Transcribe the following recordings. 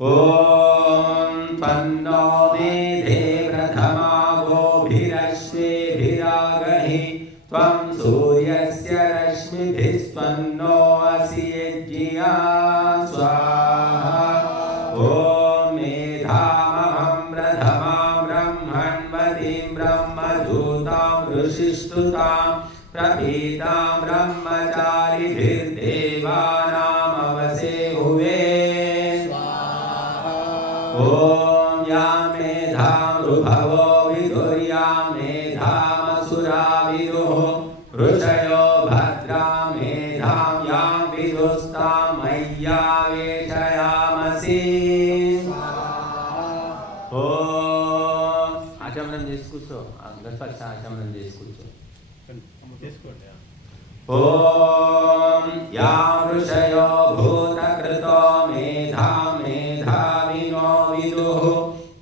ॐ त्वन्नो मेधे प्रथमा गोभिरश्वेभिरागहि त्वं सूर्यस्य रश्मिभिस्त्वन्नो असि यज्ञिया स्वाहा। ॐ मेधामहं प्रथमां ब्रह्मण्वतीं ब्रह्मदूतां ऋषिस्तुतां प्रपीतां ब्रह्मचारिभिर्देवानामवसे ॐ या मेधामृभवो विदुर्या मेधामसुरा विदुः ऋषयो भद्रा मेधां यां विदुस्तां मय्या वेशयामसि ॐ ఆచమనం చేసి కూర్చో గణపతి ఆచమనం చేసి కూర్చో తీసుకోండి ॐ या ऋषयो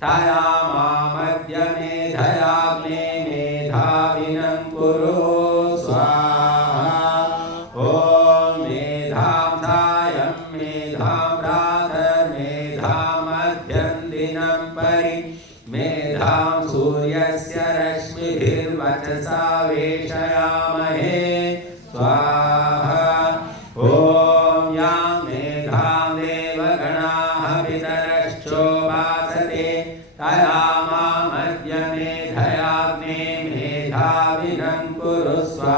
तया मामद्य मेधयाग्ने मेधाविनं कुरु। स्वाहा। ॐ मेधां सायं मेधां प्रातर्मेधामध्यं दिनं परि। मेधां सूर्यस्य रश्मिभिर्वचसा वेशयामहे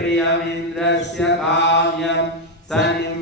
प्रियमिन्द्रस्य काम्यं सनिं